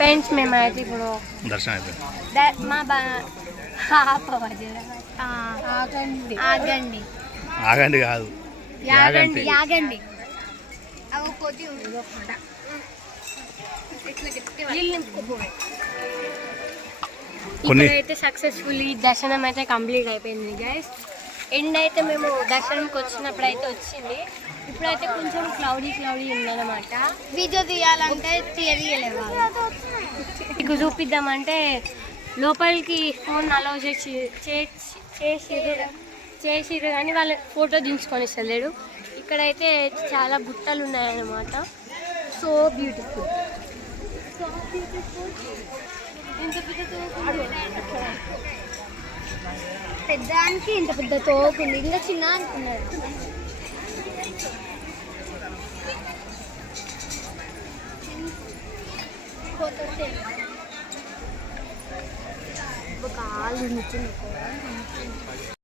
Friends మేమైతే ఇప్పుడు దర్శనం అయిపోయింది. మా ఆగండి ఆగండి ఆగండి కాదు, యాగండి యాగండి ఇక్కడైతే సక్సెస్ఫుల్లీ దర్శనం అయితే కంప్లీట్ అయిపోయింది గైస్. ఎండ్ అయితే మేము దర్శనంకి వచ్చినప్పుడు అయితే వచ్చింది. ఇప్పుడైతే కొంచెం క్లౌడీ ఉందన్నమాట. వీడియో తీయాలంటే తీయలేము. మీకు చూపిద్దామంటే లోపలికి ఫోన్ అలౌ చేసిరు కానీ వాళ్ళ ఫోటో దించుకొని ఇస్తలేడు. ఇక్కడైతే చాలా గుట్టలు ఉన్నాయన్నమాట. So beautiful. పెద్దానికి ఇంత పెద్ద తోకుంది, ఇంకా చిన్న అనుకున్నారు. కాలు